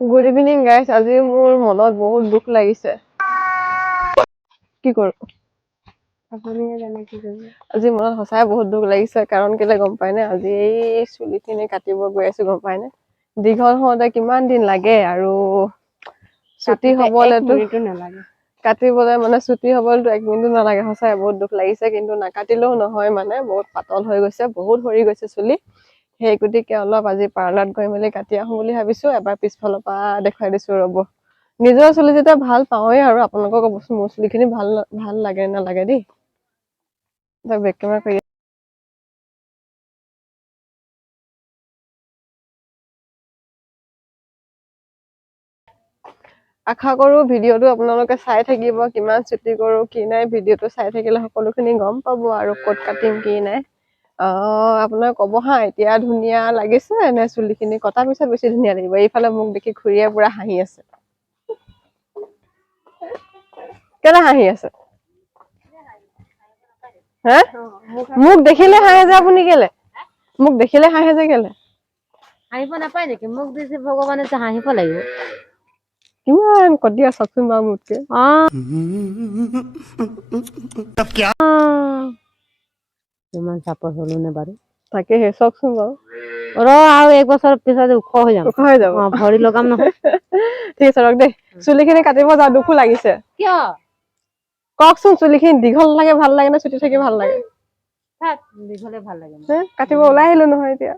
Good evening guys. আজি মোৰ মনত বহুত দুখ লাগিছে। কি কৰো আপুনিয়ে জানে কি কৰিব। আজি মনত সঁচাই বহুত দুখ লাগিছে, কাৰণ কেলে গম পায়নে? আজি এই চুলিখিনি কাটিব গৈ আছো, গম পায়নে? দীঘল হওঁতে কিমান দিন লাগে, আৰু ছুটি হবলেতো নালাগে। কাটিবলৈ মানে ছুটি হবলেতো 1 মিনিটো নালাগে। সঁচাই বহুত দুখ লাগিছে, কিন্তু নাকাটিলেও নহয়, মানে বহুত পাতল হৈ গৈছে, বহুত সৰি গৈছে চুলি। সেই গতিকে অলপ আজি পাৰ্লাৰত গৈ মেলি কাটি আহো বুলি ভাবিছো। এবাৰ পিছফালৰ পৰা দেখুৱাই দিছো ৰ'ব। নিজৰ চুলি যেতিয়া ভাল পাওঁৱেই, আৰু আপোনালোকক ক'বচোন মোৰ চুলিখিনি ভাল লাগে নালাগে দেই। বেক কেমেৰা কৰি আশা কৰো ভিডিঅ'টো আপোনালোকে চাই থাকিব, কিমান ছুটি কৰো কি নাই। ভিডিঅ'টো চাই থাকিলে সকলোখিনি গম পাব আৰু ক'ত কাটিম কি নাই। আপোনাক ক'ব হা, এতিয়া ধুনীয়া লাগিছে নে চুলিখিনি কটাৰ পিছত বেছি ধুনীয়া লাগিব? এইফালে মোক দেখি খুৰীয়ে পুৰা হাঁহি আছে। কেলে হাঁহি আছে? হা? মোক দেখিলে হাঁহে যে আপুনি কেলে? মোক দেখিলে হাঁহে যে কেলে? হাঁহিব নাপায় নেকি? মোক দিছে ভগৱানে, যে হাঁহিব লাগিব। কিমান কটিয়া চাওকচোন বাৰু মোতকে। কিমান চাপৰ হলো নে বাৰু? তাকেহে চাওকচোন বাৰু। আৰু 1 বছৰ পিছত ওখ হৈ যাম। ওখ হৈ যাব। ভৰি লগাম নহয়। ঠিক আছে ৰখ দেই, চুলিখিনি কাটিব যাওঁ। দুখো লাগিছে। কিয় কওকচোন? চুলিখিনি দীঘল লাগে ভাল লাগে নে ছুটি থাকি ভাল লাগে? দীঘলে ভাল লাগে। কাটিব ওলাই আহিলো নহয় এতিয়া।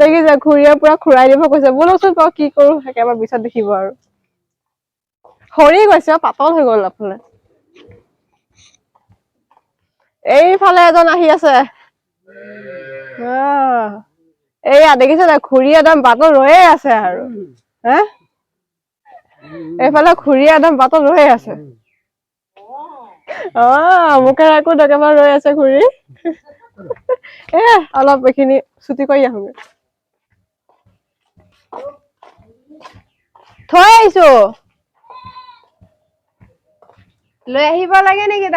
দেখিছে খুৰীয়ে পুৰা খুৰাই দিব কৈছে। বলকচোন বাৰু কি কৰো, একেবাৰে পিছত দেখিব। আৰু সৰি গৈছে, পাতল হৈ গ'ল আপোনাৰ। এইফালে এজন আহি আছে। এইয়া দেখিছে নাই, খুৰী একদম বাটত ৰৈয়ে আছে আৰু। হা, এইফালে খুৰী একদম বাটত ৰৈয়ে আছে। মোকে একো একেবাৰে ৰৈ আছে খুৰী। অলপ এইখিনি ছুটি কৰি আহোগে। থৈ আহিছো। লৈ আহিব লাগে নেকি?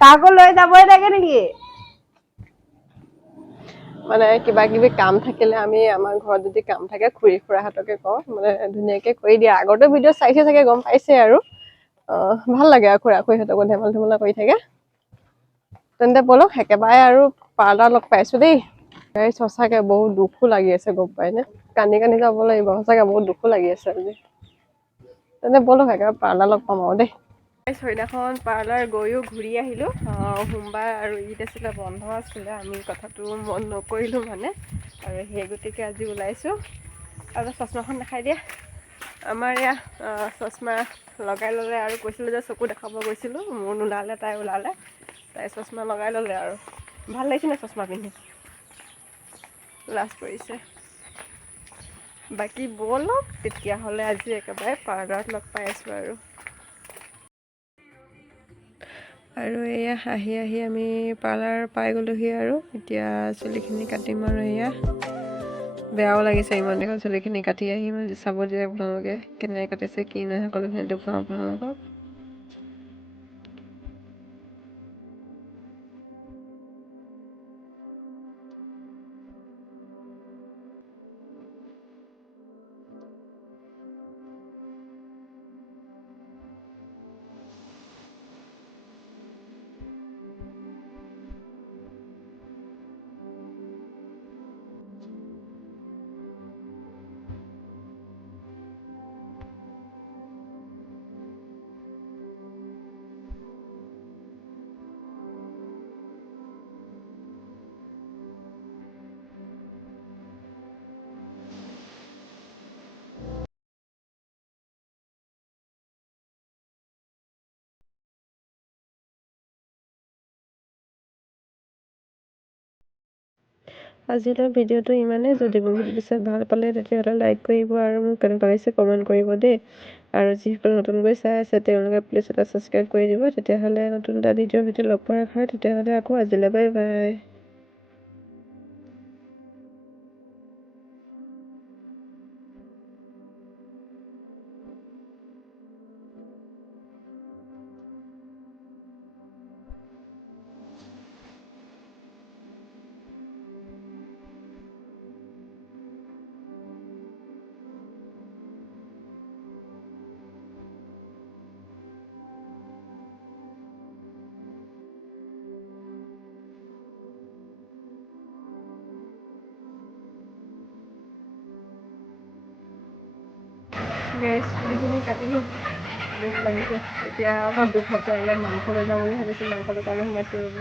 তাকো লৈ যাবই লাগে নেকি? মানে কিবা কিবি কাম থাকিলে, আমি আমাৰ ঘৰত যদি কাম থাকে, খুৰী খুৰাহঁতকে কওঁ, মানে ধুনীয়াকে কৰি দিয়া। আগতে ভিডিঅ' চাইছে চাগে, গম পাইছে আৰু। ভাল লাগে আৰু খুৰা খুৰীহঁতকো ধেমাল ধুমুলা কৰি থাকে। তেন্তে বলক একেবাৰে আৰু পাৰ্লাৰ লগ পাইছো দেই। সঁচাকে বহুত দুখো লাগি আছে, গম পাই নে? কান্দি কান্দি যাব লাগিব। সঁচাকে বহুত দুখো লাগি আছে আজি। তেন্তে বলক একেবাৰে পাৰ্লাৰ লগ পাম আৰু দেই। সেইদিনাখন পাৰ্লাৰ গৈও ঘূৰি আহিলো। সোমবাৰ আৰু ঈদ আছিলে, বন্ধ আছিলে। আমি কথাটো মন নকৰিলো মানে, আৰু সেই গতিকে আজি ওলাইছো। আৰু চশমাখন দেখাই দিয়া। আমাৰ এয়া চশমা লগাই ললে, আৰু কৈছিলো যে চকু দেখাব গৈছিলো, মোৰ নোলালে, তাই ওলালে। তাই চশমা লগাই ললে। আৰু ভাল লাগিছে নে চশমা পিন্ধি? লাজ পৰিছে। বাকী বলক তেতিয়াহ'লে আজি একেবাৰে পাৰ্লাৰত লগ পাই আছো। আৰু এয়া আহি আমি পাৰ্লাৰ পাই গ'লোহি। আৰু এতিয়া চুলিখিনি কাটিম। আৰু এয়া বেয়াও লাগিছে, ইমান দীঘল চুলিখিনি কাটি আহি চাব দিয়ে আপোনালোকে কেনেকৈ কাটিছে কি নাই, সকলোখিনি দেখুৱাম আপোনালোকক। আজিলৈ ভিডিঅ'টো ইমানেই। যদি ভিডিঅ'টো চাই ভাল পালে তেতিয়াহ'লে লাইক কৰিব, আৰু মোক কেনেকুৱা লাগিছে কমেণ্ট কৰিব দেই। আৰু যিসকল নতুনকৈ চাই আছে তেওঁলোকে প্লিজ এটা ছাবস্ক্ৰাইব কৰি দিব। তেতিয়াহ'লে নতুন এটা ভিডিঅ' লগ পোৱাৰ আশা। তেতিয়াহ'লে আকৌ আজিলৈ বাই বাই। চুলিখিনি কাটিলোঁ দুখ লাগিছে এতিয়া অলপ দুখ হৈছে এইবিলাক মাংস লৈ যাম বুলি ভাবিছোঁ মাংস দোকানো সোমাইছোঁ ৰ'ব